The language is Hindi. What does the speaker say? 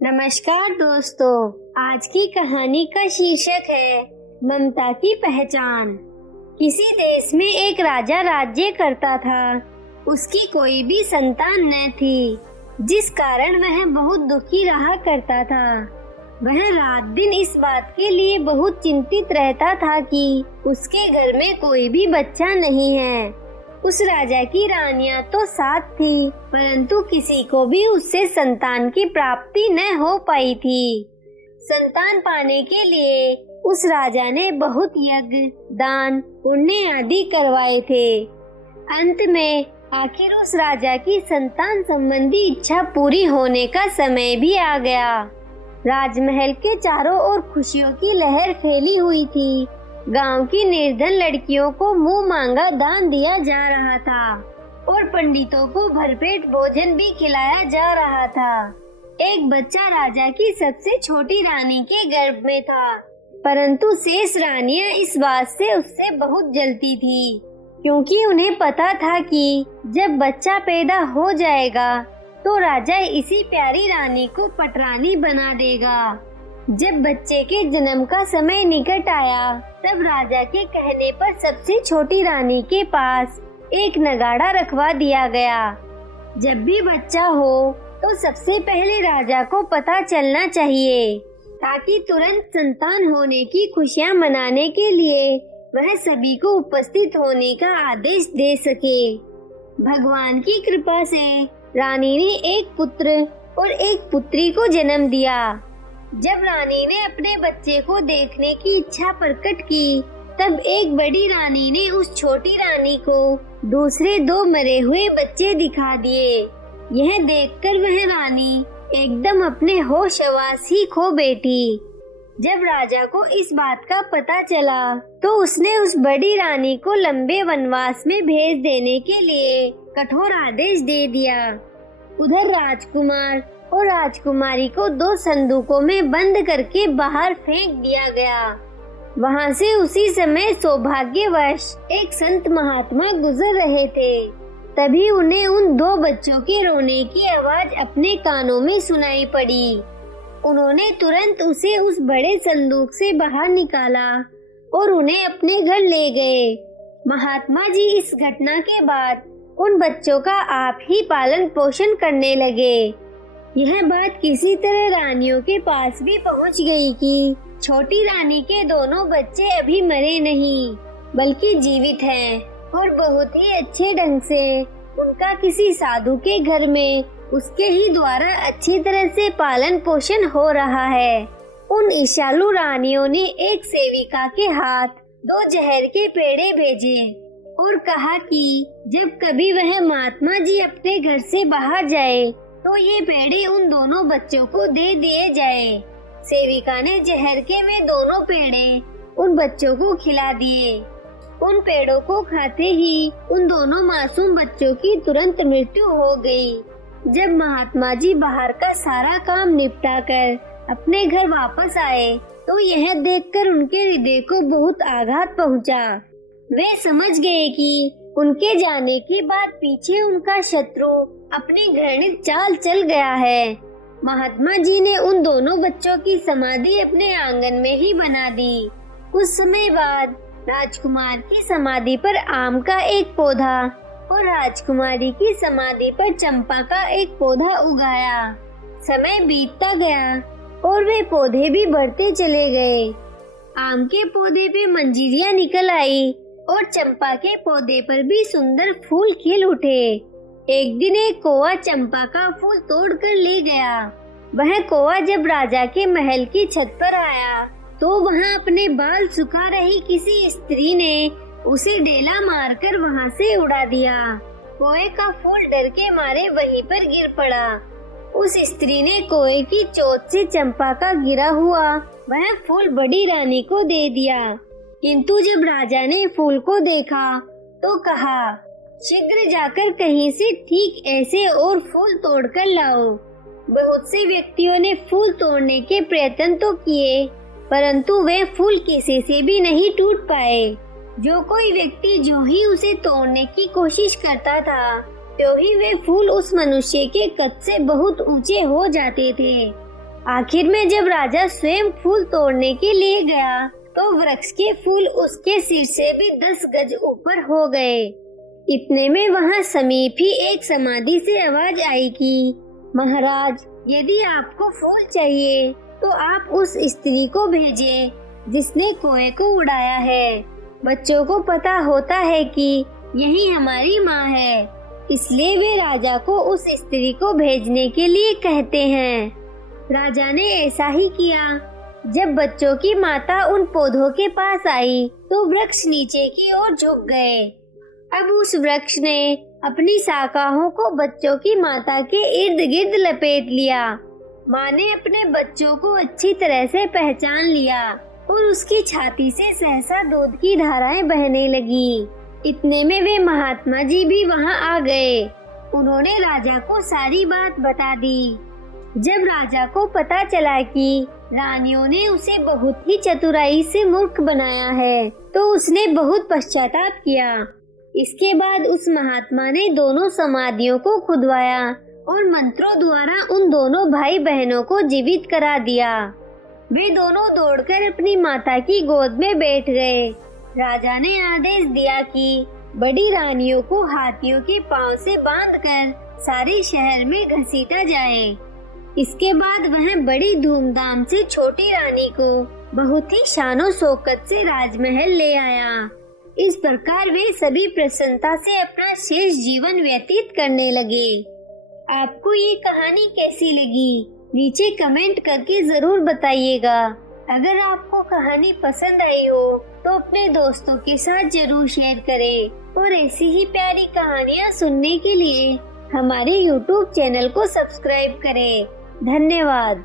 नमस्कार दोस्तों, आज की कहानी का शीर्षक है ममता की पहचान। किसी देश में एक राजा राज्य करता था। उसकी कोई भी संतान न थी, जिस कारण वह बहुत दुखी रहा करता था। वह रात दिन इस बात के लिए बहुत चिंतित रहता था कि उसके घर में कोई भी बच्चा नहीं है। उस राजा की रानियां तो 7 थी, परंतु किसी को भी उससे संतान की प्राप्ति न हो पाई थी। संतान पाने के लिए उस राजा ने बहुत यज्ञ, दान, पुण्य आदि करवाए थे। अंत में आखिर उस राजा की संतान संबंधी इच्छा पूरी होने का समय भी आ गया। राजमहल के चारों ओर खुशियों की लहर फैली हुई थी। गांव की निर्धन लड़कियों को मुंह मांगा दान दिया जा रहा था और पंडितों को भरपेट भोजन भी खिलाया जा रहा था। एक बच्चा राजा की सबसे छोटी रानी के गर्भ में था, परंतु शेष रानियां इस बात से उससे बहुत जलती थी, क्योंकि उन्हें पता था कि जब बच्चा पैदा हो जाएगा तो राजा इसी प्यारी रानी को पटरानी बना देगा। जब बच्चे के जन्म का समय निकट आया, तब राजा के कहने पर सबसे छोटी रानी के पास एक नगाड़ा रखवा दिया गया। जब भी बच्चा हो तो सबसे पहले राजा को पता चलना चाहिए, ताकि तुरंत संतान होने की खुशियां मनाने के लिए वह सभी को उपस्थित होने का आदेश दे सके। भगवान की कृपा से रानी ने एक पुत्र और एक पुत्री को जन्म दिया। जब रानी ने अपने बच्चे को देखने की इच्छा प्रकट की, तब एक बड़ी रानी ने उस छोटी रानी को दूसरे 2 मरे हुए बच्चे दिखा दिए। यह देखकर वह रानी एकदम अपने होश-हवास ही खो बैठी। जब राजा को इस बात का पता चला, तो उसने उस बड़ी रानी को लंबे वनवास में भेज देने के लिए कठोर आदेश दे दिया। उधर राजकुमार और राजकुमारी को 2 संदूकों में बंद करके बाहर फेंक दिया गया। वहां से उसी समय सौभाग्यवश एक संत महात्मा गुजर रहे थे। तभी उन्हें उन 2 बच्चों के रोने की आवाज अपने कानों में सुनाई पड़ी। उन्होंने तुरंत उसे उस बड़े संदूक से बाहर निकाला और उन्हें अपने घर ले गए। महात्मा जी इस घटना के बाद उन बच्चों का आप ही पालन पोषण करने लगे। यह बात किसी तरह रानियों के पास भी पहुंच गई कि छोटी रानी के दोनों बच्चे अभी मरे नहीं, बल्कि जीवित हैं और बहुत ही अच्छे ढंग से उनका किसी साधु के घर में उसके ही द्वारा अच्छी तरह से पालन पोषण हो रहा है। उन ईर्ष्यालु रानियों ने एक सेविका के हाथ 2 जहर के पेड़े भेजे और कहा कि जब कभी वह महात्मा जी अपने घर से बाहर जाए तो ये पेड़े उन दोनों बच्चों को दे दिए जाए। सेविका ने जहर के वे दोनों पेड़े उन बच्चों को खिला दिए। उन पेड़ों को खाते ही उन दोनों मासूम बच्चों की तुरंत मृत्यु हो गई। जब महात्मा जी बाहर का सारा काम निपटाकर अपने घर वापस आए, तो यह देखकर उनके हृदय को बहुत आघात पहुंचा। वे समझ गए कि उनके जाने के बाद पीछे उनका शत्रु अपनी घृणित चाल चल गया है। महात्मा जी ने उन दोनों बच्चों की समाधि अपने आंगन में ही बना दी। कुछ समय बाद राजकुमार की समाधि पर आम का एक पौधा और राजकुमारी की समाधि पर चंपा का एक पौधा उगाया। समय बीतता गया और वे पौधे भी बढ़ते चले गए। आम के पौधे पे मंजीरियां निकल आई और चंपा के पौधे पर भी सुंदर फूल खिल उठे। एक दिन एक कौवा चंपा का फूल तोड़ कर ले गया। वह कौवा जब राजा के महल की छत पर आया, तो वहां अपने बाल सुखा रही किसी स्त्री ने उसे ढेला मारकर वहां से उड़ा दिया। कौवे का फूल डर के मारे वहीं पर गिर पड़ा। उस स्त्री ने कौवे की चोट से चंपा का गिरा हुआ वह फूल बड़ी रानी को दे दिया। किंतु जब राजा ने फूल को देखा तो कहा, शीघ्र जाकर कहीं से ठीक ऐसे और फूल तोड़कर लाओ। बहुत से व्यक्तियों ने फूल तोड़ने के प्रयत्न तो किए, परंतु वे फूल किसी से भी नहीं टूट पाए। जो कोई व्यक्ति जो ही उसे तोड़ने की कोशिश करता था, त्यों ही वे फूल उस मनुष्य के कद से बहुत ऊंचे हो जाते थे। आखिर में जब राजा स्वयं फूल तोड़ने के लिए गया तो वृक्ष के फूल उसके सिर से भी 10 गज ऊपर हो गए। इतने में वहां समीप ही एक समाधि से आवाज आई कि महाराज, यदि आपको फूल चाहिए तो आप उस स्त्री को भेजें जिसने कोए को उड़ाया है। बच्चों को पता होता है कि यही हमारी माँ है, इसलिए वे राजा को उस स्त्री को भेजने के लिए कहते हैं। राजा ने ऐसा ही किया। जब बच्चों की माता उन पौधों के पास आई तो वृक्ष नीचे की ओर झुक गए। अब उस वृक्ष ने अपनी शाखाओं को बच्चों की माता के इर्द गिर्द लपेट लिया। माँ ने अपने बच्चों को अच्छी तरह से पहचान लिया और उसकी छाती से सहसा दूध की धाराएं बहने लगी। इतने में वे महात्मा जी भी वहां आ गए। उन्होंने राजा को सारी बात बता दी। जब राजा को पता चला कि रानियों ने उसे बहुत ही चतुराई से मूर्ख बनाया है तो उसने बहुत पश्चाताप किया। इसके बाद उस महात्मा ने दोनों समाधियों को खुदवाया और मंत्रों द्वारा उन दोनों भाई बहनों को जीवित करा दिया। वे दोनों दौड़कर अपनी माता की गोद में बैठ गए। राजा ने आदेश दिया कि बड़ी रानियों को हाथियों के पांव से बांधकर सारे शहर में घसीटा जाए। इसके बाद वह बड़ी धूमधाम से छोटी रानी को बहुत ही शानो शौकत से राजमहल ले आया। इस प्रकार वे सभी प्रसन्नता से अपना शेष जीवन व्यतीत करने लगे। आपको ये कहानी कैसी लगी? नीचे कमेंट करके जरूर बताइएगा। अगर आपको कहानी पसंद आई हो तो अपने दोस्तों के साथ जरूर शेयर करें और ऐसी ही प्यारी कहानियाँ सुनने के लिए हमारे YouTube चैनल को सब्सक्राइब करें। धन्यवाद।